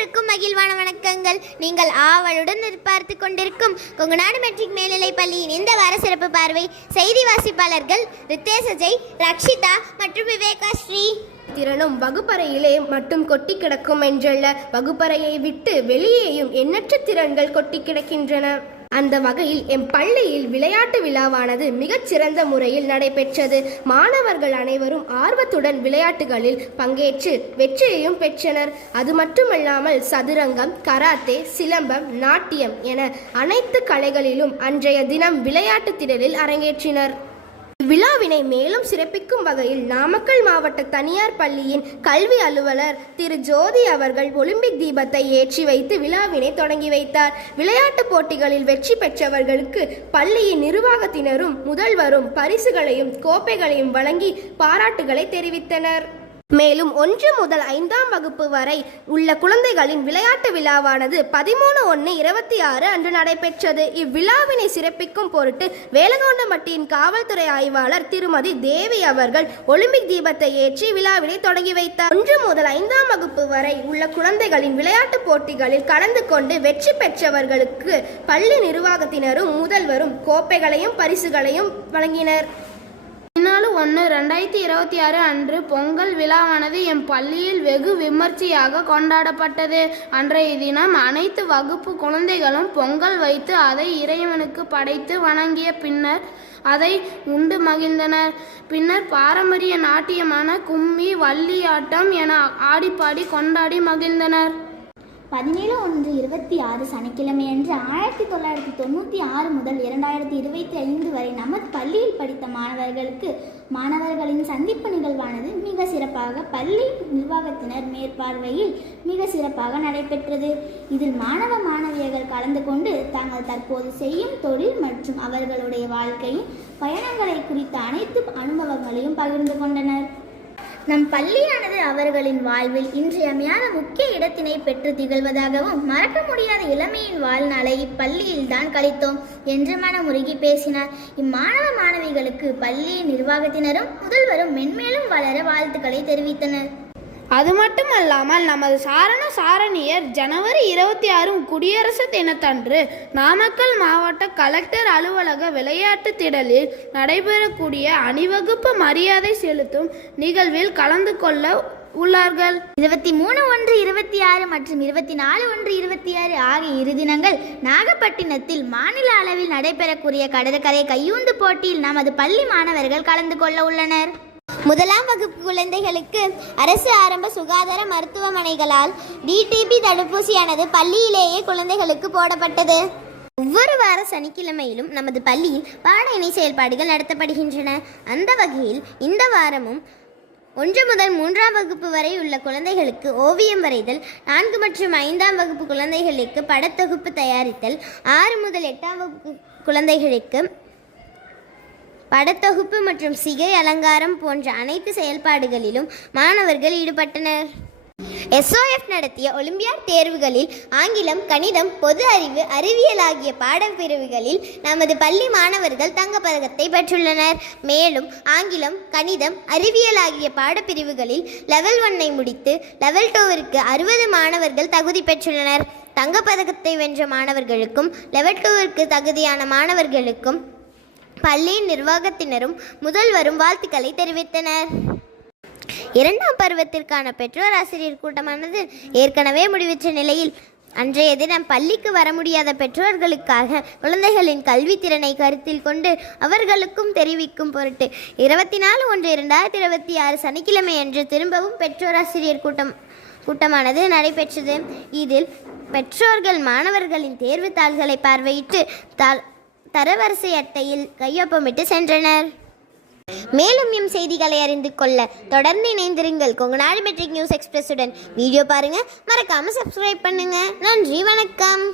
அனைவருக்கும் மகிழ்வான வணக்கங்கள். நீங்கள் ஆவலுடன் எதிர்பார்த்து கொண்டிருக்கும் கொங்குநாடு மெட்ரிக் மேல்நிலைப் பள்ளியின் இந்த வார சிறப்பு பார்வை. செய்தி வாசிப்பாளர்கள் ரித்தேஷ் அஜய், ரக்ஷிதா மற்றும் விவேகா ஸ்ரீ. திறனும் வகுப்பறையிலே மட்டும் கொட்டி கிடக்கும் என்றல்ல, வகுப்பறையை விட்டு வெளியேயும் எண்ணற்ற திறன்கள் கொட்டி கிடக்கின்றன. அந்த வகையில் எம் பள்ளியில் விளையாட்டு விழாவானது மிகச்சிறந்த முறையில் நடைபெற்றது. மாணவர்கள் அனைவரும் ஆர்வத்துடன் விளையாட்டுகளில் பங்கேற்று வெற்றியையும் பெற்றனர். அது மட்டுமல்லாமல் சதுரங்கம், கராத்தே, சிலம்பம், நாட்டியம் என அனைத்து கலைகளிலும் அன்றைய தினம் விளையாட்டு திடலில் அரங்கேற்றினர். விழாவினை மேலும் சிறப்பிக்கும் வகையில் நாமக்கல் மாவட்ட தனியார் பள்ளியின் கல்வி அலுவலர் திரு ஜோதி அவர்கள் ஒலிம்பிக் தீபத்தை ஏற்றி வைத்து விழாவினை தொடங்கி வைத்தார். விளையாட்டுப் போட்டிகளில் வெற்றி பெற்றவர்களுக்கு பள்ளியின் நிர்வாகத்தினரும் முதல்வரும் பரிசுகளையும் கோப்பைகளையும் வழங்கி பாராட்டுகளை தெரிவித்தனர். மேலும் 1 முதல் 5ஆம் வகுப்பு வரை உள்ள குழந்தைகளின் விளையாட்டு விழாவானது 13/1/26 அன்று நடைபெற்றது. இவ்விழாவினை சிறப்பிக்கும் பொருட்டு வேலங்கொண்டம்பட்டியின் காவல்துறை ஆய்வாளர் திருமதி தேவி அவர்கள் ஒலிம்பிக் தீபத்தை ஏற்றி விழாவினை தொடங்கி வைத்தார். 1 முதல் 5ஆம் வகுப்பு வரை உள்ள குழந்தைகளின் விளையாட்டு போட்டிகளில் கலந்து கொண்டு வெற்றி பெற்றவர்களுக்கு பள்ளி நிர்வாகத்தினரும் முதல்வரும் கோப்பைகளையும் பரிசுகளையும் வழங்கினர். 14/1/2026 அன்று பொங்கல் விழாவானது எம் பள்ளியில் வெகு விமர்சையாக கொண்டாடப்பட்டது. அன்றைய தினம் அனைத்து வகுப்பு குழந்தைகளும் பொங்கல் வைத்து அதை இறைவனுக்கு படைத்து வணங்கிய பின்னர் அதை உண்டு மகிழ்ந்தனர். பின்னர் பாரம்பரிய நாட்டியமான கும்மி, வள்ளியாட்டம் என ஆடிப்பாடி கொண்டாடி மகிழ்ந்தனர். 17/1/26 சனிக்கிழமையன்று 1996 முதல் 2025 வரை நமது பள்ளியில் படித்த மாணவர்களின் சந்திப்பு நிகழ்வானது மிக சிறப்பாக பள்ளி நிர்வாகத்தினர் மேற்பார்வையில் மிக சிறப்பாக நடைபெற்றது. இதில் மாணவியர்கள் கலந்து கொண்டு தாங்கள் தற்போது செய்யும் தொழில் மற்றும் அவர்களுடைய வாழ்க்கையின் பயணங்களை குறித்த அனைத்து அனுபவங்களையும் பகிர்ந்து கொண்டனர். நம் பள்ளியானது அவர்களின் வாழ்வில் இன்றியமையாத முக்கிய இடத்தினை பெற்று திகழ்வதாகவும், மறக்க முடியாத இளமையின் வாழ்நாளை இப்பள்ளியில் தான் கழித்தோம் என்று மனமுருகி பேசினார். மாணவிகளுக்கு பள்ளி நிர்வாகத்தினரும் முதல்வரும் மென்மேலும் வளர வாழ்த்துக்களை தெரிவித்தனர். அது மட்டுமல்லாமல் நமது சாரணியர் ஜனவரி 26 குடியரசு தினத்தன்று நாமக்கல் மாவட்ட கலெக்டர் அலுவலக விளையாட்டு திடலில் நடைபெறக்கூடிய அணிவகுப்பு மரியாதை செலுத்தும் நிகழ்வில் கலந்து கொள்ள உள்ளார்கள். 23/1/26 மற்றும் 24/1/26 ஆகிய இரு தினங்கள் நாகப்பட்டினத்தில் மாநில அளவில் நடைபெறக்கூடிய கடற்கரை கையூந்து போட்டியில் நமது பள்ளி மாணவர்கள் கலந்து கொள்ள உள்ளனர். 1ஆம் வகுப்பு குழந்தைகளுக்கு அரசு ஆரம்ப சுகாதார மருத்துவமனைகளால் DTP தடுப்பூசியானது பள்ளியிலேயே குழந்தைகளுக்கு போடப்பட்டது. ஒவ்வொரு வார சனிக்கிழமையிலும் நமது பள்ளியில் பாட இணை செயல்பாடுகள் நடத்தப்படுகின்றன. அந்த வகையில் இந்த வாரமும் 1 முதல் 3ஆம் வகுப்பு வரை உள்ள குழந்தைகளுக்கு ஓவியம் வரைதல், 4 மற்றும் 5ஆம் வகுப்பு குழந்தைகளுக்கு படத்தொகுப்பு தயாரித்தல், 6 முதல் 8ஆம் வகுப்பு குழந்தைகளுக்கு படத்தொகுப்பு மற்றும் சிகை அலங்காரம் போன்ற அனைத்து செயல்பாடுகளிலும் மாணவர்கள் ஈடுபட்டனர். SOF நடத்திய ஒலிம்பியாட் தேர்வுகளில் ஆங்கிலம், கணிதம், பொது அறிவு, அறிவியல் ஆகிய பாடப்பிரிவுகளில் நமது பள்ளி மாணவர்கள் தங்கப்பதக்கத்தை பெற்றுள்ளனர். மேலும் ஆங்கிலம், கணிதம், அறிவியல் ஆகிய பாடப்பிரிவுகளில் லெவல் 1ஐ முடித்து லெவல் 2விற்கு 60 மாணவர்கள் தகுதி பெற்றுள்ளனர். தங்கப்பதக்கத்தை வென்ற மாணவர்களுக்கும் லெவல் 2விற்கு தகுதியான மாணவர்களுக்கும் பள்ளியின் நிர்வாகத்தினரும் முதல்வரும் வாழ்த்துக்களை தெரிவித்தனர். 2ஆம் பருவத்திற்கான பெற்றோர் ஆசிரியர் கூட்டமானது ஏற்கனவே முடிவுற்ற நிலையில் அன்றைய தினம் பள்ளிக்கு வர முடியாத பெற்றோர்களுக்காக குழந்தைகளின் கல்வி திறனை கருத்தில் கொண்டு அவர்களுக்கும் தெரிவிக்கும் பொருட்டு 24/1/2026 சனிக்கிழமை அன்று திரும்பவும் பெற்றோர் ஆசிரியர் கூட்டமானது நடைபெற்றது. இதில் பெற்றோர்கள் மாணவர்களின் தேர்வு தாள்களை பார்வையிட்டு தரவரிசை அட்டையில் கையொப்பமிட்டு சென்றனர். மேலும் எம் செய்திகளை அறிந்து கொள்ள தொடர்ந்து இணைந்திருங்கள் கொங்குநாடு மெட்ரிக் நியூஸ் எக்ஸ்பிரஸுடன். வீடியோ பாருங்க, மறக்காம சப்ஸ்கிரைப் பண்ணுங்க. நன்றி, வணக்கம்.